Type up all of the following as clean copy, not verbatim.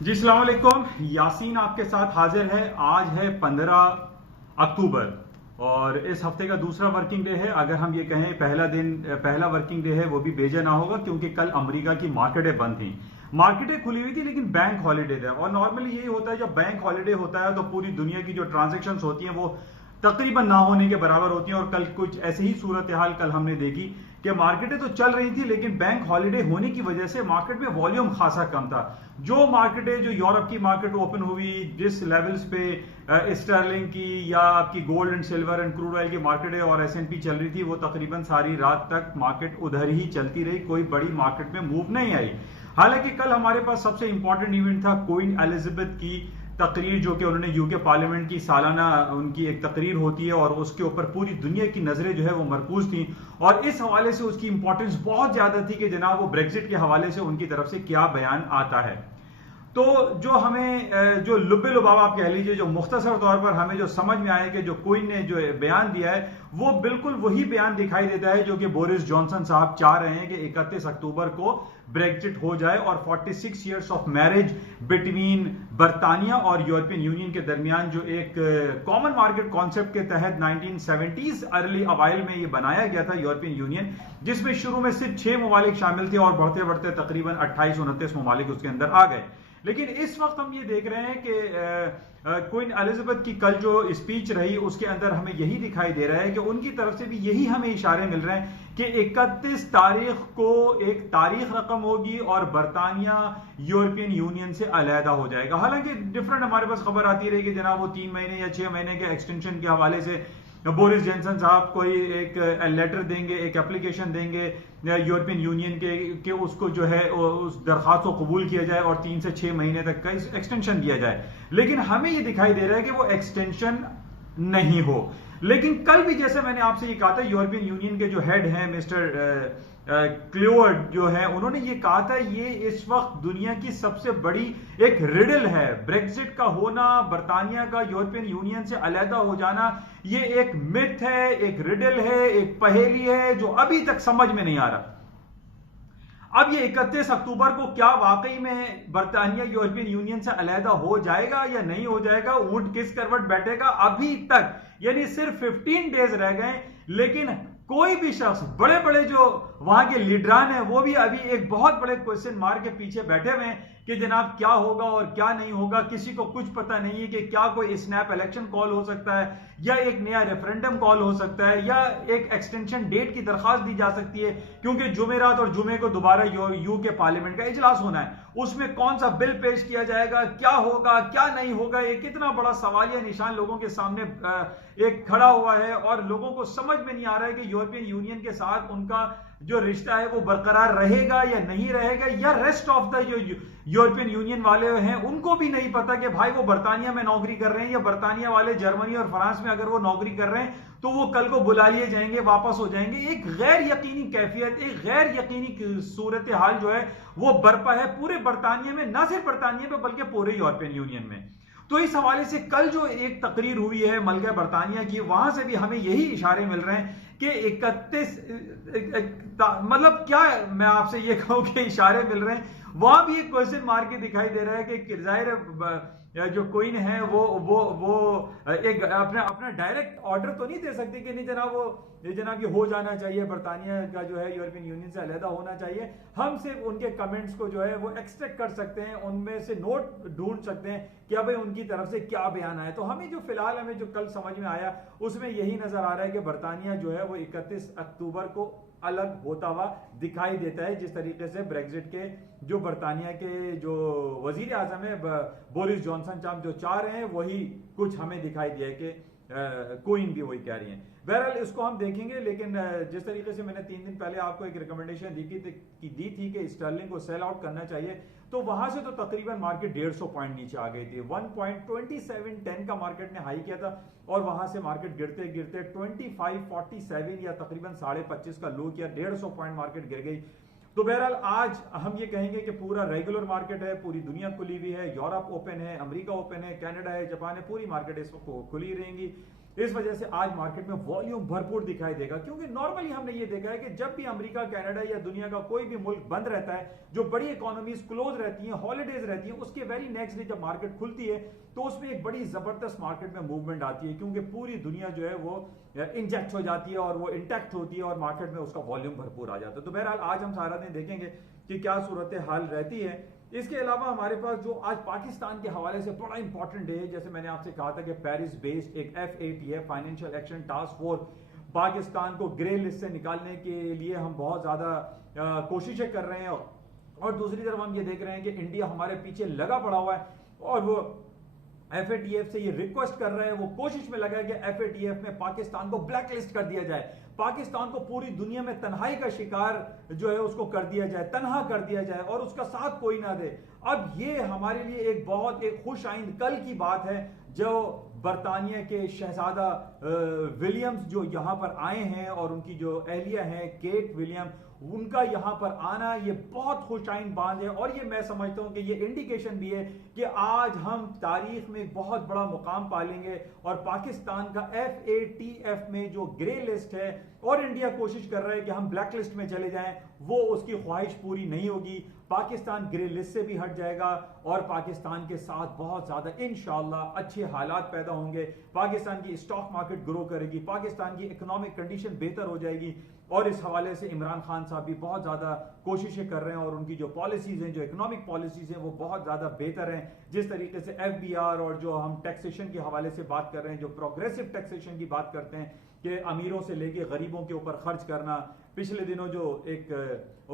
जी अस्सलाम वालेकुम। यासीन आपके साथ हाजिर है। आज है 15 अक्टूबर और इस हफ्ते का दूसरा वर्किंग डे है। अगर हम ये कहें पहला वर्किंग डे है वो भी बेजा ना होगा क्योंकि कल अमेरिका की मार्केटें बंद थी। मार्केटें खुली हुई थी लेकिन बैंक हॉलीडे था और नॉर्मली यही होता है जब बैंक हॉलीडे होता है तो पूरी दुनिया की जो ट्रांजेक्शन्स होती हैं वो तकरीबन ना होने के बराबर होती हैं। और कल कुछ ऐसी ही सूरत हाल कल हमने देखी कि मार्केटें तो चल रही थी लेकिन बैंक हॉलीडे होने की वजह से मार्केट में वॉल्यूम खासा कम था। जो मार्केटें जो यूरोप की मार्केट ओपन हुई जिस लेवल्स पे स्टर्लिंग की या आपकी gold and silver and crude oil की मार्केटें और एसएनपी चल रही थी वो तकरीबन सारी रात तक मार्केट उधर ही चलती रही, कोई बड़ी मार्केट में मूव नहीं आई। हालांकि कल हमारे पास सबसे इंपॉर्टेंट इवेंट था क्वीन एलिजाबेथ की तकरीर, जो कि उन्होंने यूके पार्लियामेंट की सालाना उनकी एक तकरीर होती है और उसके ऊपर पूरी दुनिया की नजरें जो है वो मरकूज थी और इस हवाले से उसकी इंपॉर्टेंस बहुत ज्यादा थी कि जनाब वो ब्रेक्जिट के हवाले से उनकी तरफ से क्या बयान आता है। तो जो हमें जो लुब्बे लुबाब आप कह लीजिए, जो मुख्तसर तौर पर हमें जो समझ में आया कि जो क्वीन ने जो बयान दिया है वो बिल्कुल वही बयान दिखाई देता है जो कि बोरिस जॉनसन साहब चाह रहे हैं कि 31 अक्टूबर को ब्रेक्जिट हो जाए और 46 इयर्स ऑफ मैरिज बिटवीन बरतानिया और यूरोपियन यूनियन के दरमियान जो एक कॉमन मार्केट कॉन्सेप्ट के तहत 1970s अर्ली अवाइल में ये बनाया गया था यूरोपियन यूनियन, जिसमें शुरू में सिर्फ 6 ममालिक शामिल थे और बढ़ते बढ़ते तकरीबन 28-29 ममालिक उसके अंदर आ गए। लेकिन इस वक्त हम ये देख रहे हैं कि क्वीन एलिजाबेथ की कल जो स्पीच रही उसके अंदर हमें यही दिखाई दे रहा है कि उनकी तरफ से भी यही हमें इशारे मिल रहे हैं कि 31 तारीख को एक तारीख रकम होगी और बरतानिया यूरोपियन यूनियन से अलहदा हो जाएगा। हालांकि डिफरेंट हमारे पास खबर आती रही कि जनाब वो 3 महीने या 6 महीने के एक्सटेंशन के हवाले से बोरिस जॉनसन साहब कोई एक लेटर देंगे, एक एप्लीकेशन देंगे यूरोपियन यूनियन के उसको जो है उस दरखास्त को कबूल किया जाए और 3 से 6 महीने तक का एक्सटेंशन दिया जाए। लेकिन हमें ये दिखाई दे रहा है कि वो एक्सटेंशन नहीं हो। लेकिन कल भी जैसे मैंने आपसे ये कहा था, यूरोपियन यूनियन के जो हेड हैं मिस्टर क्लियोर्ड जो है, उन्होंने ये कहा था ये इस वक्त दुनिया की सबसे बड़ी एक रिडल है। ब्रेक्जिट का होना, बरतानिया का यूरोपियन यूनियन से अलहदा हो जाना, ये एक मिथ है, एक रिडल है, एक पहेली है जो अभी तक समझ में नहीं आ रहा। अब ये 31 अक्टूबर को क्या वाकई में बरतानिया यूरोपियन यूनियन से अलहदा हो जाएगा या नहीं हो जाएगा, ऊंट किस करवट बैठेगा, अभी तक यानी सिर्फ 15 डेज रह गए लेकिन कोई भी शख्स, बड़े बड़े जो वहां के लीडरान हैं वो भी अभी एक बहुत बड़े क्वेश्चन मार्क के पीछे बैठे हुए हैं कि जनाब क्या होगा और क्या नहीं होगा। किसी को कुछ पता नहीं है कि क्या कोई स्नैप इलेक्शन कॉल हो सकता है या एक नया रेफरेंडम कॉल हो सकता है या एक एक्सटेंशन डेट की दरखास्त दी जा सकती है, क्योंकि जुमेरात और जुमे को दोबारा यूके पार्लियामेंट का इजलास होना है। उसमें कौन सा बिल पेश किया जाएगा, क्या होगा क्या नहीं होगा, ये कितना बड़ा सवालिया निशान लोगों के सामने एक खड़ा हुआ है और लोगों को समझ में नहीं आ रहा है कि यूरोपियन यूनियन के साथ उनका जो रिश्ता है वो बरकरार रहेगा या नहीं रहेगा, या रेस्ट ऑफ द जो यूरोपियन यूनियन वाले हैं उनको भी नहीं पता कि भाई वो बरतानिया में नौकरी कर रहे हैं या बरतानिया वाले जर्मनी और फ्रांस में अगर वो नौकरी कर रहे हैं तो वो कल को बुला लिए जाएंगे, वापस हो जाएंगे। एक गैर यकीनी कैफियत, एक गैर यकीनी सूरत हाल जो है वो बरपा है पूरे बरतानिया में, ना सिर्फ बरतानिया में बल्कि पूरे यूरोपियन यूनियन में। तो इस हवाले से कल जो एक तकरीर हुई है मलका बरतानिया की, वहां से भी हमें यही इशारे मिल रहे हैं कि 31 मतलब क्या मैं आपसे ये कहूं कि इशारे मिल रहे हैं, वहां भी एक क्वेश्चन मार्क दिखाई दे रहा है कि जाहिर जो क्वीन है वो एक अपना अपना डायरेक्ट ऑर्डर तो नहीं दे सकती कि नहीं जनाब वो जनाब ये हो जाना चाहिए, बरतानिया का जो है यूरोपियन यूनियन से अलहदा होना चाहिए। हम सिर्फ उनके कमेंट्स को जो है वो एक्सट्रैक्ट कर सकते हैं, उनमें से नोट ढूंढ सकते हैं कि भाई उनकी तरफ से क्या बयान आया। तो हमें जो फिलहाल हमें जो कल समझ में आया उसमें यही नजर आ रहा है कि बरतानिया जो है वो 31 अक्टूबर को अलग होता हुआ दिखाई देता है, जिस तरीके से ब्रेक्जिट के जो बरतानिया के जो वजीर आजम है बोरिस जॉनसन साहब जो चाह रहे हैं वही कुछ हमें दिखाई दिया कि क्वीन भी वही कह रही हैं। बहरहाल इसको हम देखेंगे, लेकिन जिस तरीके से मैंने 3 दिन पहले आपको एक रिकमेंडेशन दी थी कि स्टर्लिंग को सेल आउट करना चाहिए, तो वहां से तो तकरीबन मार्केट 150 पॉइंट नीचे आ गई थी। 1.2710 का मार्केट ने हाई किया था और वहां से मार्केट गिरते गिरते 2547 या तकरीबन 25.5 का लो किया, 150 पॉइंट मार्केट गिर गई। तो बहरहाल आज हम ये कहेंगे कि पूरा रेगुलर मार्केट है, पूरी दुनिया खुली हुई है, यूरोप ओपन है, अमेरिका ओपन है, कनाडा है, जापान है, पूरी मार्केट इस वक्त खुली रहेंगी। इस वजह से आज मार्केट में वॉल्यूम भरपूर दिखाई देगा, क्योंकि नॉर्मली हमने ये देखा है कि जब भी अमेरिका, कनाडा या दुनिया का कोई भी मुल्क बंद रहता है, जो बड़ी इकोनॉमीज क्लोज रहती हैं, हॉलीडेज रहती हैं, उसके वेरी नेक्स्ट डे जब मार्केट खुलती है तो उसमें एक बड़ी जबरदस्त मार्केट में मूवमेंट आती है, क्योंकि पूरी दुनिया जो है वो इंजेक्ट हो जाती है और वो इंटैक्ट होती है और मार्केट में उसका वॉल्यूम भरपूर आ जाता है। तो बहरहाल आज हम सारा दिन देखेंगे कि क्या सूरत हाल रहती है। इसके अलावा हमारे पास जो आज पाकिस्तान के हवाले से बड़ा इंपॉर्टेंट डे है, जैसे मैंने आपसे कहा था कि पेरिस बेस्ड एक FATF financial action task force Pakistan को ग्रे लिस्ट से निकालने के लिए हम बहुत ज्यादा कोशिशें कर रहे हैं, और दूसरी तरफ हम ये देख रहे हैं कि इंडिया हमारे पीछे लगा पड़ा हुआ है और वो FATF से ये रिक्वेस्ट कर रहे हैं, वो कोशिश में लगा है कि FATF में पाकिस्तान को ब्लैकलिस्ट कर दिया जाए, पाकिस्तान को पूरी दुनिया में तन्हाई का शिकार जो है उसको कर दिया जाए, तन्हा कर दिया जाए और उसका साथ कोई ना दे। अब ये हमारे लिए एक बहुत एक खुश आइंद कल की बात है, जो बरतानिया के शहजादा विलियम्स जो यहां पर आए हैं और उनकी जो अहलिया है केट विलियम, उनका यहां पर आना ये बहुत खुशाइन बात है। और ये मैं समझता हूं कि ये इंडिकेशन भी है कि आज हम तारीख में एक बहुत बड़ा मुकाम पालेंगे और पाकिस्तान का FATF में जो ग्रे लिस्ट है और इंडिया कोशिश कर रहा है कि हम ब्लैक लिस्ट में चले जाएं, वो उसकी ख्वाहिश पूरी नहीं होगी। पाकिस्तान ग्रे लिस्ट से भी हट जाएगा और पाकिस्तान के साथ बहुत ज्यादा इंशाअल्लाह अच्छे हालात पैदा होंगे, पाकिस्तान की स्टॉक मार्केट ग्रो करेगी, पाकिस्तान की इकोनॉमिक कंडीशन बेहतर हो जाएगी। और इस हवाले से इमरान खान साहब भी बहुत ज्यादा कोशिशें कर रहे हैं और उनकी जो पॉलिसीज हैं, जो इकोनॉमिक पॉलिसीज हैं, वो बहुत ज्यादा बेहतर हैं। जिस तरीके से FBR और जो हम टैक्सेशन के हवाले से बात कर रहे हैं, जो प्रोग्रेसिव टैक्सेशन की बात करते हैं कि अमीरों से लेके गरीबों के ऊपर खर्च करना, पिछले दिनों जो एक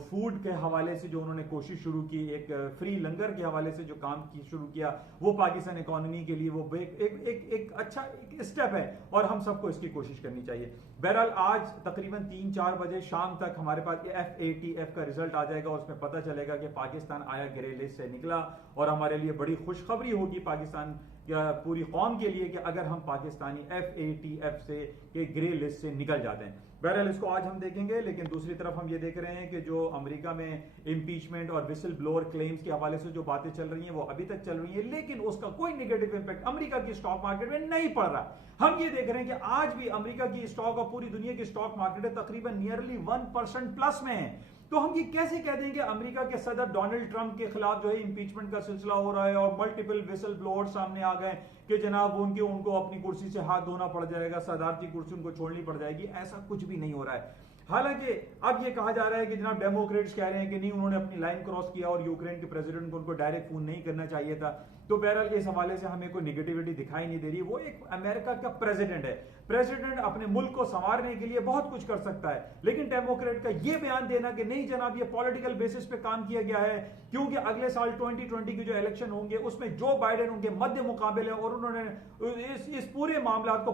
फूड के हवाले से जो उन्होंने कोशिश शुरू की, एक फ्री लंगर के हवाले से जो काम शुरू किया, वो पाकिस्तान इकोनॉमी के लिए वो एक अच्छा एक स्टेप है और हम सबको इसकी कोशिश करनी चाहिए। बहरहाल आज तकरीबन 3-4 बजे शाम तक हमारे पास FATF का रिजल्ट आ जाएगा और उसमें पता चलेगा कि पाकिस्तान आया ग्रे लिस्ट से निकला और हमारे लिए बड़ी खुशखबरी होगी पाकिस्तान पूरी कौम के लिए कि अगर हम पाकिस्तानी FATF से के ग्रे लिस्ट से निकल जाते हैं। बहरहाल इसको आज हम देखेंगे, लेकिन दूसरी तरफ हम ये देख रहे हैं कि जो अमेरिका में इंपीचमेंट और विसल ब्लोअर क्लेम्स के हवाले से जो बातें चल रही हैं वो अभी तक चल रही हैं, लेकिन उसका कोई नेगेटिव इंपैक्ट अमेरिका की स्टॉक मार्केट में नहीं पड़ रहा। हम ये देख रहे हैं कि आज भी अमेरिका की स्टॉक और पूरी दुनिया की स्टॉक मार्केट तकरीबन नियरली 1% प्लस में है। तो हम ये कैसे कह दें कि अमेरिका के सदर डोनाल्ड ट्रंप के खिलाफ जो है इंपीचमेंट का सिलसिला हो रहा है और मल्टीपल विसल ब्लोअर सामने आ गए कि जनाब उनको अपनी कुर्सी से हाथ धोना पड़ जाएगा, सदारती कुर्सी उनको छोड़नी पड़ जाएगी। ऐसा कुछ भी नहीं हो रहा है। हालांकि अब ये कहा जा रहा है कि जनाब डेमोक्रेट्स कह रहे हैं कि नहीं, उन्होंने अपनी लाइन क्रॉस किया और यूक्रेन के प्रेसिडेंट को उनको डायरेक्ट फोन नहीं करना चाहिए था। तो बहरहाल इस हवाले से हमें कोई निगेटिविटी दिखाई नहीं दे रही। वो एक अमेरिका का प्रेसिडेंट है, प्रेसिडेंट अपने मुल्क को संवारने के लिए बहुत कुछ कर सकता है, लेकिन डेमोक्रेट का ये बयान देना कि नहीं जनाब ये पॉलिटिकल बेसिस पे काम किया गया है, क्योंकि अगले साल 2020 के जो इलेक्शन होंगे उसमें जो बाइडेन उनके मध्य मुकाबले है और उन्होंने इस पूरे मामला को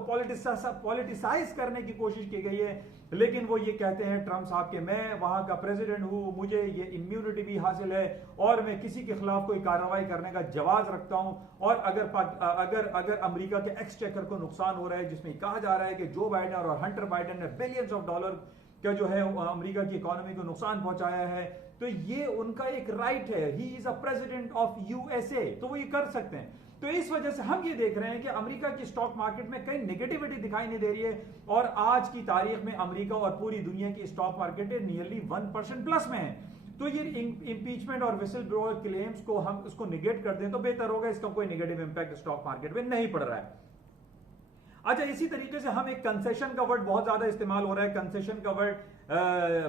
पॉलिटिसाइज करने की कोशिश की गई है। लेकिन वो ये कहते हैं ट्रंप साहब के मैं वहां का प्रेसिडेंट हूं, मुझे ये इम्यूनिटी भी हासिल है और मैं किसी के खिलाफ कोई कार्रवाई करने का जवाब रखता हूं। और अगर अमेरिका के एक्सचेकर को नुकसान हो रहा है, जिसमें कहा जा रहा है कि जो बाइडेन और हंटर बाइडेन ने बिलियंस ऑफ डॉलर का जो है अमेरिका की इकोनॉमी को नुकसान पहुंचाया है, तो ये उनका एक राइट है। He is a president of USA, तो वो ये कर सकते हैं। तो इस वजह से हम ये देख रहे हैं कि अमेरिका की स्टॉक मार्केट में कई नेगेटिविटी दिखाई नहीं दे रही है और आज की तारीख में अमेरिका और पूरी दुनिया की स्टॉक मार्केट नियरली 1% प्लस में है। तो ये इंपीचमेंट और विसल ब्लोअर क्लेम्स को हम इसको निगेट कर दें तो बेहतर होगा। इसका कोई नेगेटिव इंपैक्ट स्टॉक मार्केट में नहीं पड़ रहा है। अच्छा, इसी तरीके से हम एक कंसेशन का वर्ड बहुत ज्यादा इस्तेमाल हो रहा है। कंसेशन का वर्ड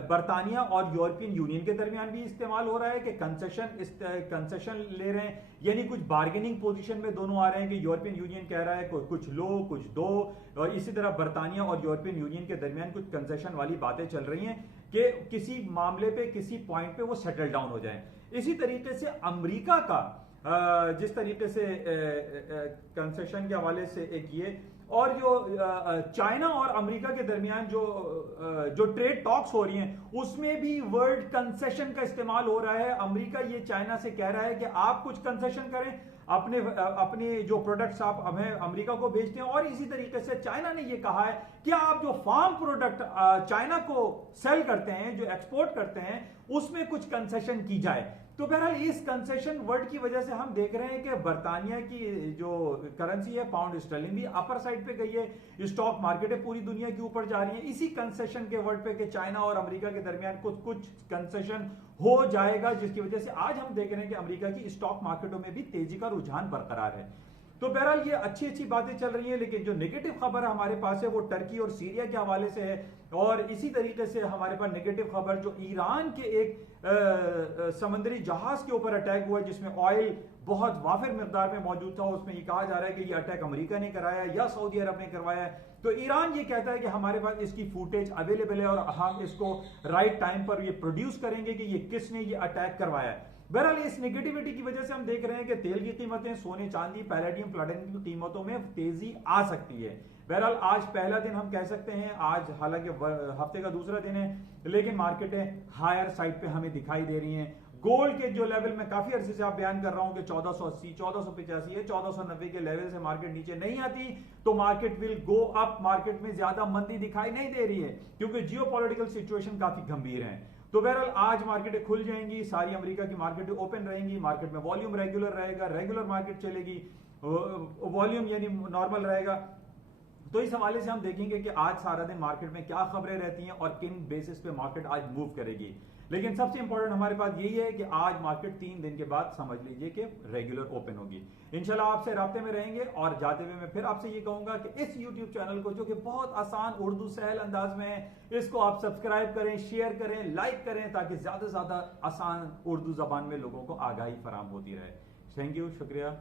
बरतानिया और यूरोपियन यूनियन के दरमियान भी इस्तेमाल हो रहा है कि कंसेशन ले रहे हैं, यानी कुछ बार्गेनिंग पोजीशन में दोनों आ रहे हैं कि यूरोपियन यूनियन कह रहा है कुछ लो कुछ दो, और इसी तरह बरतानिया और यूरोपियन यूनियन के दरमियान कुछ कंसेशन वाली बातें चल रही हैं कि किसी मामले पे किसी पॉइंट पे वो सेटल डाउन हो जाए। इसी तरीके से अमेरिका का जिस तरीके से कंसेशन के हवाले से एक ये, और जो चाइना और अमेरिका के दरमियान जो ट्रेड टॉक्स हो रही हैं उसमें भी वर्ड कंसेशन का इस्तेमाल हो रहा है। अमेरिका ये चाइना से कह रहा है कि आप कुछ कंसेशन करें, अपने जो प्रोडक्ट्स आप हमें अमेरिका को भेजते हैं, और इसी तरीके से चाइना ने ये कहा है कि आप जो फार्म प्रोडक्ट चाइना को सेल करते हैं, जो एक्सपोर्ट करते हैं, उसमें कुछ कंसेशन की जाए। तो बहरहाल इस कंसेशन वर्ड की वजह से हम देख रहे हैं कि बर्तानिया की जो करेंसी है पाउंड स्टर्लिंग भी अपर साइड पे गई है, स्टॉक मार्केटें पूरी दुनिया के ऊपर जा रही हैं इसी कंसेशन के वर्ड पे कि चाइना और अमेरिका के दरमियान कुछ कंसेशन हो जाएगा, जिसकी वजह से आज हम देख रहे हैं कि अमेरिका की स्टॉक मार्केटों में भी तेजी का रुझान बरकरार है। तो बहरहाल ये अच्छी बातें चल रही हैं, लेकिन जो नेगेटिव खबर हमारे पास है वो टर्की और सीरिया के हवाले से है, और इसी तरीके से हमारे पास नेगेटिव खबर जो ईरान के एक समुद्री जहाज के ऊपर अटैक हुआ जिसमें ऑयल बहुत वाफिर मिकदार में मौजूद था। उसमें ये कहा जा रहा है कि ये अटैक अमेरिका ने कराया या सऊदी अरब ने करवाया है। तो ईरान ये कहता है कि हमारे पास इसकी फुटेज अवेलेबल है और हम इसको राइट टाइम पर ये प्रोड्यूस करेंगे कि ये किसने ये अटैक करवाया है। बहरहाल इस नेगेटिविटी की वजह से हम देख रहे हैं कि तेल की कीमतें, सोने चांदी, पैलेडियम प्लेटिनम की कीमतों में तेजी आ सकती है। बहरहाल आज पहला दिन हम कह सकते हैं, आज हालांकि हफ्ते का दूसरा दिन है, लेकिन मार्केटें हायर साइड पे हमें दिखाई दे रही हैं। गोल्ड के जो लेवल में काफी अरसे से आप बयान कर रहा हूं कि 1480, 1485 है, 1490 के लेवल से मार्केट नीचे नहीं आती तो market will go up. Market में ज्यादा मंदी दिखाई नहीं दे रही है क्योंकि जियोपॉलिटिकल सिचुएशन काफी गंभीर है। तो बहरहाल आज मार्केटें खुल जाएंगी, सारी अमेरिका की मार्केटें ओपन रहेंगी, मार्केट में वॉल्यूम रेगुलर रहेगा, रेगुलर मार्केट चलेगी, वॉल्यूम यानी नॉर्मल रहेगा। तो इस हवाले से हम देखेंगे कि आज सारा दिन मार्केट में क्या खबरें रहती हैं और किन बेसिस पे मार्केट आज मूव करेगी। लेकिन सबसे इंपॉर्टेंट हमारे पास यही है कि आज मार्केट 3 दिन के बाद समझ लीजिए कि रेगुलर ओपन होगी। इंशाल्लाह आपसे राब्ते में रहेंगे। और जाते हुए मैं फिर आपसे ये कहूंगा कि इस YouTube चैनल को, जो कि बहुत आसान उर्दू सहल अंदाज में है, इसको आप सब्सक्राइब करें, शेयर करें, लाइक करें, ताकि ज्यादा से ज्यादा आसान उर्दू जबान में लोगों को आगाही फराम होती रहे। थैंक यू, शुक्रिया।